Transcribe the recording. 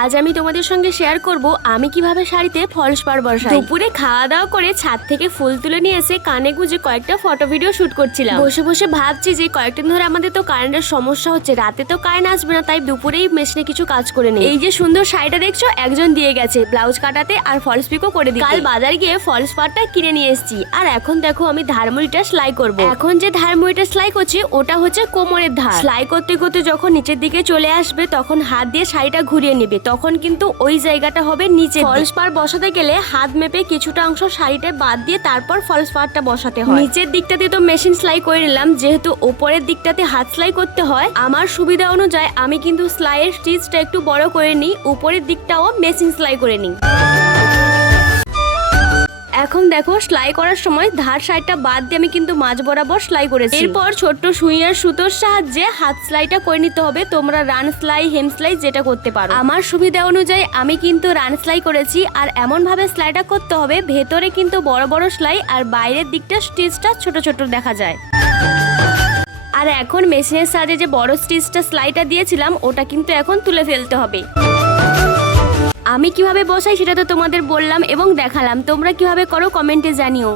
আজ আমি তোমাদের সঙ্গে শেয়ার করব আমি কীভাবে শাড়িতে ফলস পার বসাই। দুপুরে খাওয়া দাওয়া করে ছাদ থেকে ফুল তুলে নিয়ে এসে কানে গুঁজে কয়েকটা ফটো ভিডিও শুট করছিলাম। বসে বসে ভাবছি যে কয়েকদিন ধরে আমাদের তো কারেন্টের সমস্যা হচ্ছে রাতে তো কারেন্ট আসবে না তাই দুপুরেই মেশিনে কিছু কাজ করে নেই। এই যে সুন্দর শাড়িটা দেখছ একজন দিয়ে গেছে ব্লাউজ কাটাতে আর ফলস পিকও করে দিই কাল বাজার গিয়ে ফলস পারটা কিনে নিয়ে এসেছি। আর এখন দেখো আমি ধারমুড়িটা সেলাই করব। এখন যে ধারমুড়িটা সেলাই করছি ওটা হচ্ছে কোমরের ধার। সেলাই করতে করতে যখন নিচের দিকে চলে আসবে তখন হাত দিয়ে শাড়িটা ঘুরিয়ে নেবে। তখন কিন্তু ওই জায়গাটা হবে নিচে ফলস পার বসাতে গেলে হাত মেপে কিছুটা অংশ শাড়িটা বাদ দিয়ে তারপর ফলস পারটা বসাতে হয়। নিচের দিকটাতে তো মেশিন সেলাই করে নিলাম যেহেতু উপরের দিকটাতে হাত সেলাই করতে হয় আমার সুবিধা অনুযায়ী আমি কিন্তু সেলাইয়ের স্টিচটা একটু বড় করে নিই উপরের দিকটাও মেশিন সেলাই করে নিই। এখন দেখো, সেলাই করার সময় ধার সাইডটা বাদ দিয়ে আমি কিন্তু মাঝ বরাবর সেলাই করেছি। এরপর ছোট্ট সুই আর সুতোর সাহায্যে হাত সেলাইটা করে নিতে হবে। তোমরা রান সেলাই, হেম সেলাই যেটা করতে পারো। আমার সুবিধা অনুযায়ী আমি কিন্তু রান সেলাই করেছি আর এমন ভাবে সেলাইটা করতে হবে, ভেতরে কিন্তু বড় বড় সেলাই আর বাইরের দিকটা স্টিচটা ছোট ছোট দেখা যায়। আর এখন মেশিনের সাহায্যে যে বড় স্টিচটা সেলাইটা দিয়েছিলাম, ওটা কিন্তু এখন তুলে ফেলতে হবে। আমি কীভাবে বসাই সেটা তো তোমাদের বললাম এবং দেখালাম। তোমরা কীভাবে করো কমেন্টে জানিও।